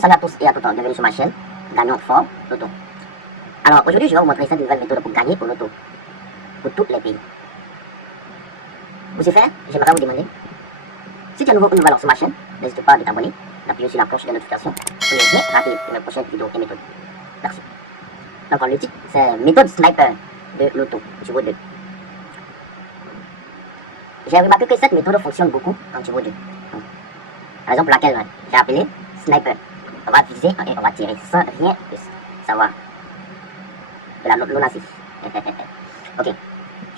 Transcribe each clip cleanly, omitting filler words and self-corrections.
Salut à tous et à toutes, bienvenue sur ma chaîne, Gagnons Fort Loto. Alors aujourd'hui, je vais vous montrer cette nouvelle méthode pour gagner au loto, pour tous les pays. Pour ce faire, j'aimerais vous demander, si tu es nouveau ou nouvelle sur ma chaîne, n'hésite pas à t'abonner, d'appuyer sur la cloche de notification pour ne rien rater de mes prochaines vidéos et méthodes. Merci. Donc le titre, c'est méthode sniper de loto, Turbo 2. J'ai remarqué que cette méthode fonctionne beaucoup en Turbo 2. La raison pour laquelle j'ai appelé sniper. On va viser et on va tirer sans rien savoir de la l'onassie. Ok.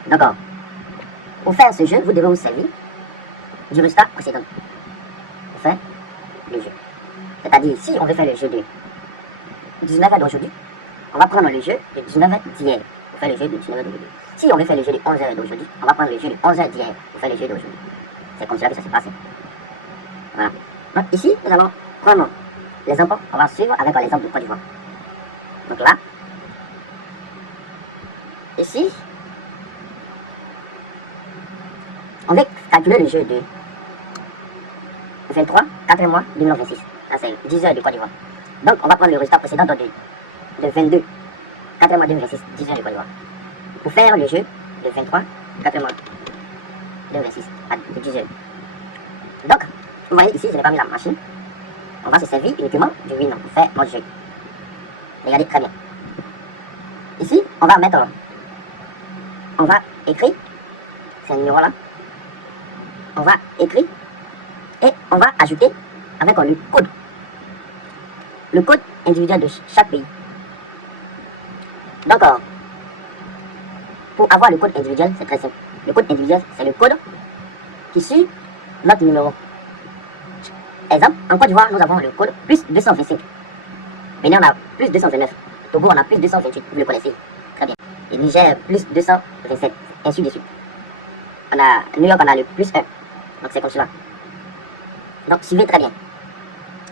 D'accord. Pour faire ce jeu, vous devez vous servir du résultat précédent. Pour faire le jeu. C'est-à-dire, si on veut faire le jeu de 19h d'aujourd'hui, on va prendre le jeu de 19h d'hier pour faire le jeu de 19h d'aujourd'hui. Si on veut faire le jeu de 11h d'aujourd'hui, on va prendre le jeu de 11h d'hier pour faire le jeu d'aujourd'hui. C'est comme cela que ça se passe. Voilà. Donc ici, nous allons prendre les impôts. On va suivre avec l'exemple de Côte d'Ivoire. Donc là, ici, on va calculer le jeu de 23, 4 mois, 2026. Ça c'est 10 heures de Côte d'Ivoire. Donc on va prendre le résultat précédent de 22, 4 mois, 2026, 10 heures de Côte d'Ivoire. Pour faire le jeu de 23, 4 mois, 2026, à 10 heures. Donc, vous voyez ici, je n'ai pas mis la machine. On va se servir uniquement du win pour faire notre jeu. Regardez très bien. Ici, on va mettre, on va écrire ce numéro-là. On va écrire et on va ajouter avec le code. Le code individuel de chaque pays. Donc, pour avoir le code individuel, c'est très simple. Le code individuel, c'est le code qui suit notre numéro. Exemple, en Côte d'Ivoire, nous avons le code plus 225. Bénin, on a plus 229. Togo, on a plus 228. Vous le connaissez très bien. Et Niger, plus 227. Ainsi de suite. On a New York, on a le plus 1. Donc c'est comme cela. Donc suivez très bien.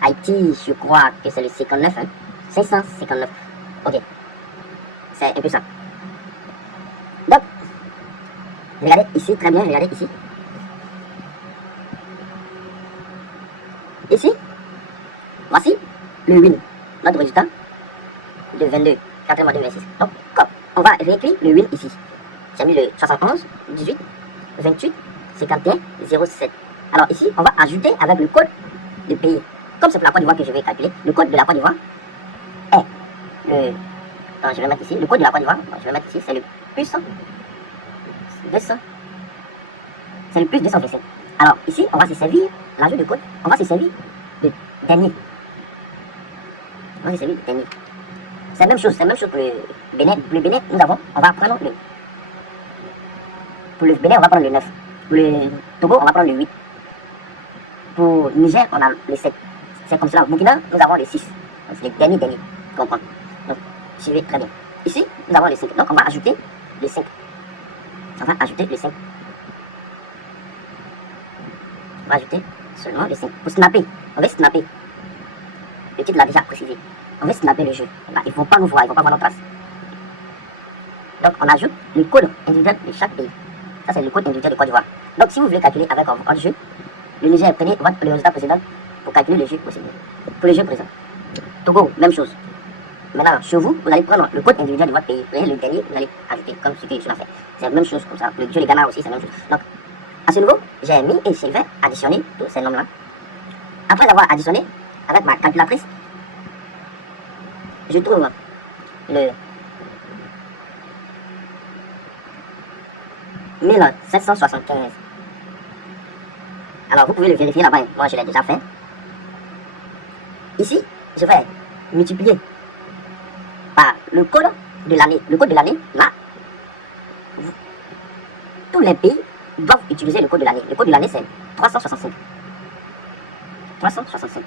Haïti, je crois que c'est le 59. 559. Ok. C'est un peu ça. Donc, regardez ici, très bien, regardez ici. Ici, voici le win, notre résultat de 22, 4 mois 2026. Donc, on va réécrire le win ici. J'ai mis le 71, 18, 28, 51, 07. Alors ici, on va ajouter avec le code de pays. Comme c'est pour la Côte d'Ivoire que je vais calculer, le code de la Côte d'Ivoire est le... Attends, je vais mettre ici, le code de la Côte d'Ivoire, je vais mettre ici, c'est le plus 200. C'est le plus 227. Alors ici, on va se servir, l'ajout de code, on va se servir de dernier. On va se servir de dernier. C'est la même chose pour le Bénin. Pour le Bénin, nous avons, on va prendre le... Pour le Bénin, on va prendre le 9. Pour le Togo, on va prendre le 8. Pour Niger, on a le 7. C'est comme cela. Au Burkina, nous avons le 6. Donc c'est le dernier. Tu comprends? Donc, suivez très bien. Ici, nous avons le 5. Donc on va ajouter le 5. On va ajouter le 5. On va ajouter seulement le 5. Pour snapper, on va snapper. Le titre l'a déjà précisé. On va snapper le jeu. Là, il ne faut pas nous voir, il ne faut pas voir nos traces. Donc on ajoute le code individuel de chaque pays. Ça c'est le code individuel de Côte d'Ivoire. Donc si vous voulez calculer avec votre jeu, le Niger, prenez le résultat précédent pour calculer le jeu possible. Pour le jeu présent. Togo, même chose. Maintenant, chez vous, vous allez prendre le code individuel de votre pays. Vous voyez, le dernier, vous allez ajouter comme ce que je l'ai fait. C'est la même chose comme ça. Le jeu de Ghana aussi, c'est la même chose. Donc, à ce niveau, j'ai mis et je vais additionner tous ces nombres-là. Après avoir additionné avec ma calculatrice, je trouve le 1775. Alors vous pouvez le vérifier là-bas, moi je l'ai déjà fait. Ici, je vais multiplier par le code de l'année. Le code de l'année, là, tous les pays doivent utiliser le code de l'année. Le code de l'année c'est 365. 365.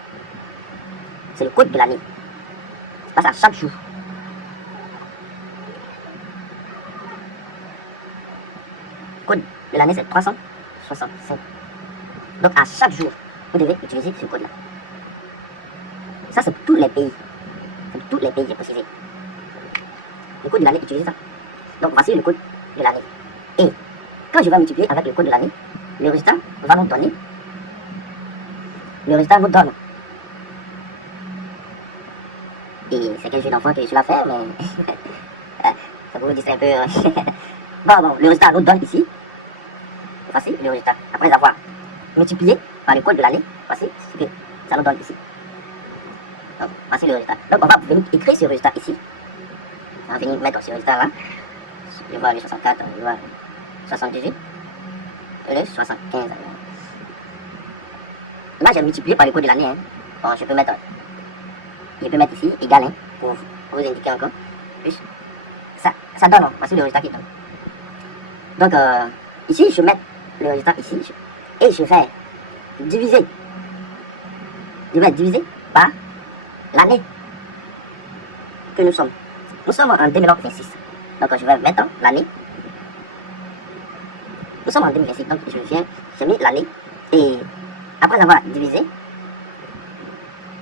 C'est le code de l'année. Ça passe à chaque jour. Le code de l'année c'est 365. Donc à chaque jour, vous devez utiliser ce code-là. Ça c'est pour tous les pays. C'est pour tous les pays, j'ai précisé. Le code de l'année, utilisez ça. Donc voici le code de l'année. Et quand je vais multiplier avec le code de l'année, le résultat va nous donner. Le résultat nous donne Et c'est quel jeu d'enfant que je suis là faire, mais ça vous distrait un peu. Bon, le résultat nous donne ici. Voici le résultat. Après avoir multiplié par le code de l'année, voici ce que ça nous donne ici. Donc, voici le résultat. Donc, on va venir écrire ce résultat ici. On va venir mettre ce résultat là. Je vois le 64, je vois 78 et le 75. Là, j'ai multiplié par le code de l'année. Hein. Bon, je peux mettre ici égal hein, pour vous indiquer encore. Plus ça donne, hein. Voici le résultat qui donne. Donc, ici, je mets le résultat ici et je vais diviser. Je vais diviser par l'année que nous sommes. Nous sommes en 2026. Donc, je vais mettre l'année. Nous sommes en 2026. Donc, j'ai mis l'année. Et après avoir divisé,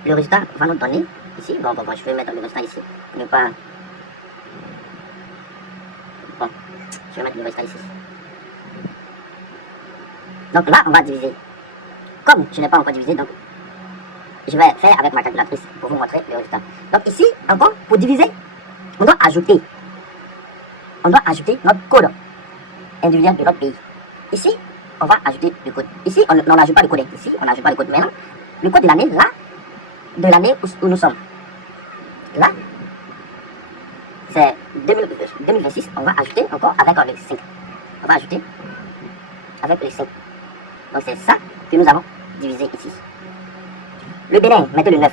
le résultat va nous donner ici. Bon, je vais mettre le résultat ici. Ne pas. Bon, je vais mettre le résultat ici. Donc là, on va diviser. Comme je n'ai pas encore divisé, donc je vais faire avec ma calculatrice pour vous montrer le résultat. Donc ici, encore, pour diviser, on doit ajouter. On doit ajouter notre code individuel de notre pays. Ici, on va ajouter le code. Ici, on n'ajoute pas le code. Ici, on n'ajoute pas le code. Maintenant, le code de l'année, là, de l'année où nous sommes. Là, c'est 2026. On va ajouter encore avec le 5. On va ajouter avec le 5. Donc c'est ça que nous avons divisé ici. Le Bénin, mettez le 9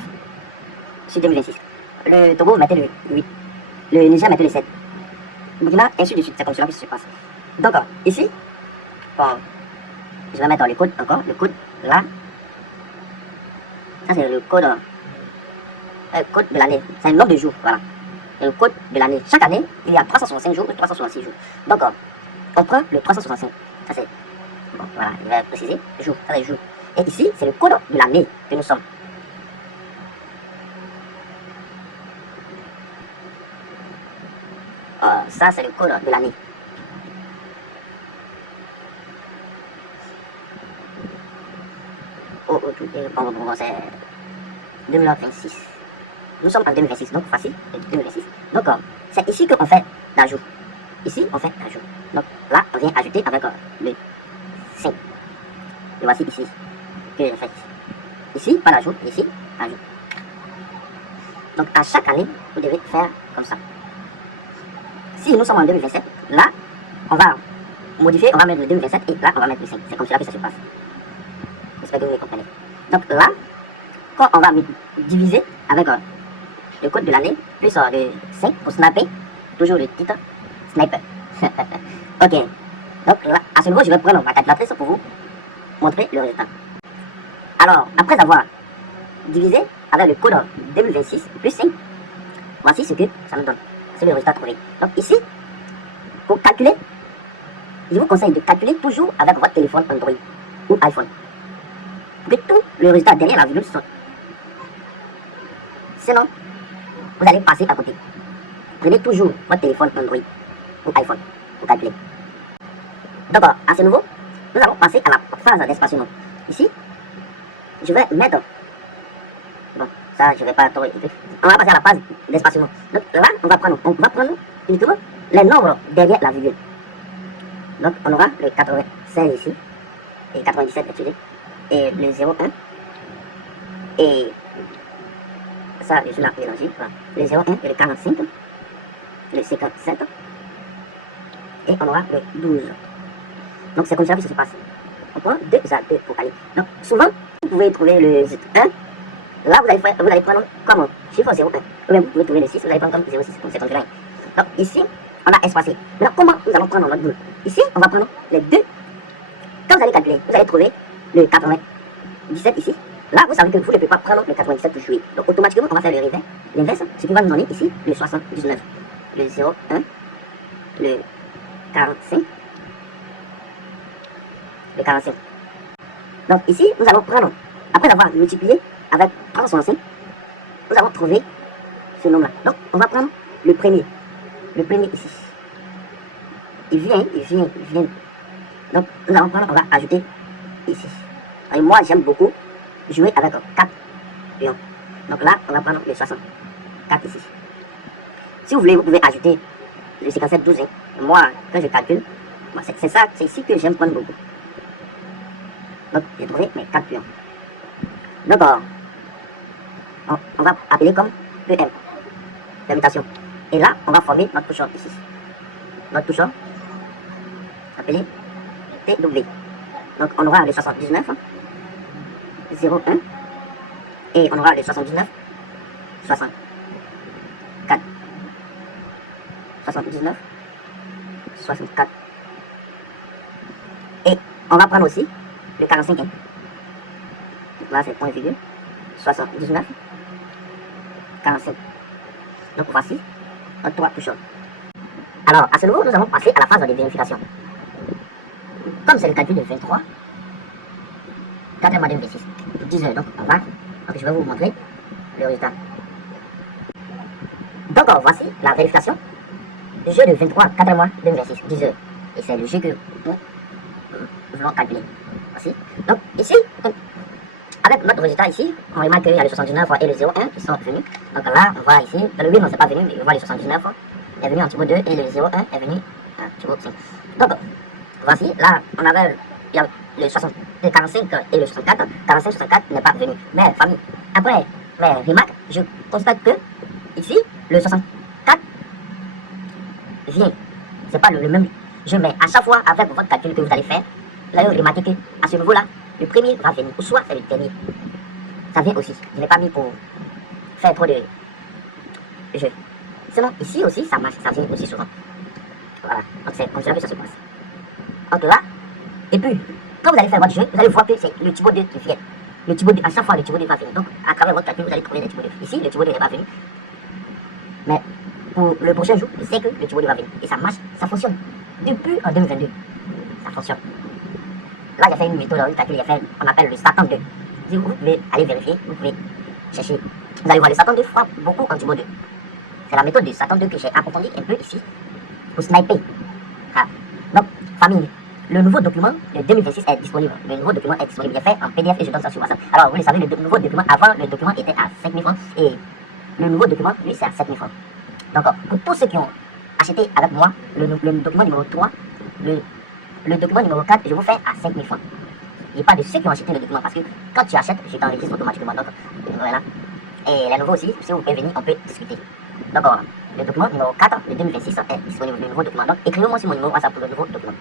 sur 2026. Le Togo, mettez le 8. Le Niger, mettez le 7. Burkina, ainsi de suite. C'est comme cela que ça se passe. Donc, ici, bon, je vais mettre le code encore. Le code là. Ça, c'est le code de l'année. C'est le nombre de jours. Voilà. Et le code de l'année. Chaque année, il y a 365 jours ou 366 jours. Donc, on prend le 365. Ça, c'est. Bon, voilà, je vais préciser. Jour. Ça, c'est le jour. Et ici, c'est le code de l'année que nous sommes. Ça, c'est le code de l'année. Bon, c'est 2026. Nous sommes en 2026, donc voici 2026. Donc, c'est ici qu'on fait l'ajout. Ici, on fait l'ajout. Donc, là, on vient ajouter avec le 5. Et voici ici que j'ai fait. Ici, pas l'ajout, ici, ajout. Donc, à chaque année, vous devez faire comme ça. Si nous sommes en 2027, là, on va modifier, on va mettre le 2027 et là, on va mettre le 5. C'est comme cela que ça se passe. J'espère que vous me comprenez. Donc là, quand on va diviser avec le code de l'année, plus le 5 pour sniper, toujours le titre sniper. Ok. Donc là, à ce niveau, je vais prendre ma calculatrice pour vous montrer le résultat. Alors, après avoir divisé avec le code 2026 plus 5, voici ce que ça nous donne. C'est le résultat trouvé. Donc ici, pour calculer, je vous conseille de calculer toujours avec votre téléphone Android ou iPhone. Pour que tout le résultat derrière la virgule sorte. Sinon, vous allez passer à côté. Prenez toujours votre téléphone Android ou iPhone pour calculer. Donc, à ce niveau, nous allons passer à la phase d'espacement. Ici, je vais mettre. Bon, ça, je ne vais pas trop. On va passer à la phase d'espacement. Donc là, on va prendre uniquement les nombres derrière la virgule. Donc, on aura le 96 ici, et 97 étudié, et le 01, et ça, je suis là mélangé, voilà. Le 01 et le 45, le 57, et on aura le 12. Donc, c'est comme ça que ça se passe. On prend 2 à 2 pour aller. Donc, souvent, vous pouvez trouver le 1. Là, vous allez prendre comme chiffre 0,1. Ou bien vous pouvez trouver le 6, vous allez prendre comme 0,6. Donc, c'est comme cela. Donc, ici, on a espacé. Maintenant, comment nous allons prendre notre boule? Ici, on va prendre les 2. Quand vous allez calculer, vous allez trouver le 97 ici. Là, vous savez que vous ne pouvez pas prendre le 97 pour jouer. Donc, automatiquement, on va faire l'inverse. Ce qui va nous donner ici le 79. Le 0,1. Le 45. Le 45. Donc, ici, nous allons prendre, après avoir multiplié avec 365, nous avons trouvé ce nombre-là. Donc, on va prendre le premier. Le premier ici. Il vient. Donc, nous allons prendre, on va ajouter ici. Et moi, j'aime beaucoup jouer avec 4 pions. Donc là, on va prendre le 64. 4 ici. Si vous voulez, vous pouvez ajouter le séquentiel 12. Moi, quand je calcule, c'est ça, c'est ici que j'aime prendre beaucoup. Donc, j'ai trouvé mes 4 pions. Donc, on va appeler comme PM, permutation. Et là, on va former notre toucheur ici. Notre toucheur, appelé TW. Donc, on aura le 79, 0, 1. Et on aura le 79, 64. 79, 64. Et on va prendre aussi le 45. Donc là, c'est point virgule. 79, 45. Donc voici notre 3 toucheurs. Alors, à ce niveau, nous allons passer à la phase de vérification. Comme c'est le calcul de 23, 4 moins 2, 26. 10 heures. Donc, on va. Donc, je vais vous montrer le résultat. Donc, voici la vérification du jeu de 23, 4 mois, 2, 26, 10 heures. Et c'est le jeu que nous voulons calculer. Voici. Donc, ici, avec notre résultat ici, on remarque qu'il y a le 79 et le 01 qui sont venus. Donc là, on voit ici, le 8 non, c'est pas venu, mais on voit le 79 est venu en Thibaut 2 et le 01 est venu en Thibaut 5. Donc, voici, là, on avait il y a le 45 et le 64. 45, 64 n'est pas venu. Mais famille, après mes remarques, je constate que ici, le 64 vient. C'est pas le même jeu, mais à chaque fois, avec votre calcul que vous allez faire, vous allez remarquer qu'à ce niveau-là, le premier va venir, ou soit c'est le dernier. Ça vient aussi. Je n'ai pas mis pour faire trop de jeu. Sinon, ici aussi, ça marche, ça vient aussi souvent. Voilà. Donc c'est comme ça que ça se passe. Donc là, et puis, quand vous allez faire votre jeu, vous allez voir que c'est le Thibaut 2 qui vient. Le Thibaut 2, à chaque fois, le Thibaut 2 va venir. Donc, à travers votre calcul, vous allez trouver le Thibaut 2. Ici, le Thibaut 2 n'est pas venu. Mais pour le prochain jour, je sais que le Thibaut 2 va venir. Et ça marche, ça fonctionne. Depuis en 2022, ça fonctionne. Là, j'ai fait une méthode, un calcul, on appelle le Satan 2. Si vous pouvez aller vérifier, vous pouvez chercher. Vous allez voir, le Satan 2 frappe beaucoup en Thibaut 2. C'est la méthode du Satan 2 que j'ai approfondie un peu ici pour sniper. Ah. Donc, famille, le nouveau document de 2026 est disponible. Le nouveau document est disponible. Il est fait en PDF et je donne ça sur WhatsApp. Alors, vous le savez, le nouveau document, avant, le document était à 5 000 francs et le nouveau document, lui, c'est à 7 000 francs. Donc, pour tous ceux qui ont acheté avec moi le document numéro 3, le document numéro 4, je vous fais à 5 000 francs. Il n'y a pas de ceux qui ont acheté le document parce que quand tu achètes, je t'enregistre automatiquement. Donc, voilà. Et les nouveaux aussi, si vous pouvez venir, on peut discuter. Donc, le document numéro 4 de 2026 est disponible, le nouveau document. Donc, écrivez-moi sur mon numéro WhatsApp pour le nouveau document.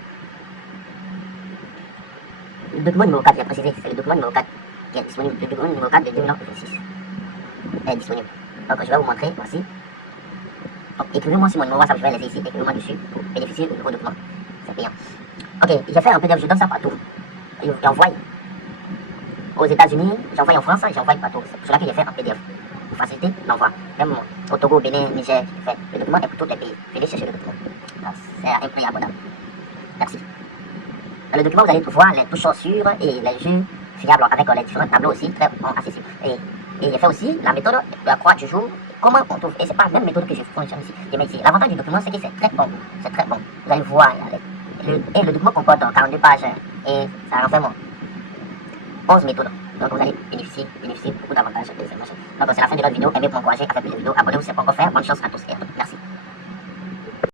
Le document numéro 4, j'ai précisé, c'est le document numéro 4 qui est disponible. Le document numéro 4 de 2026 est disponible. Donc, je vais vous montrer, voici. Donc, écrivez-moi sur mon numéro WhatsApp, je vais laisser ici, écrivez-moi dessus pour bénéficier du nouveau document. C'est payant. Ok, j'ai fait un PDF, je donne ça partout. J'envoie aux États-Unis, j'envoie en France, j'envoie partout. C'est pour cela que j'ai fait un PDF. Pour faciliter l'envoi. Même au Togo, Bénin, Niger, j'ai fait. Le document est pour tous les pays. Venez chercher le document. C'est un prix abordable. Merci. Dans le document, vous allez voir les touches sûres et les jeux fiables avec les différents tableaux aussi très accessibles. Et j'ai fait aussi la méthode de la croix du jour. Comment on trouve. Et c'est pas la même méthode que je fonctionne ici. L'avantage du document, c'est que c'est très bon. C'est très bon. Vous allez voir. Et le document comporte 42 pages et ça renferme 11 méthodes. Donc vous allez bénéficier beaucoup d'avantages de ces machines. Donc c'est la fin de notre vidéo. Aimez pour encourager à faire plus de vidéos. Abonnez-vous si ce n'est pas encore fait. Bonne chance à tous et à toutes. Merci.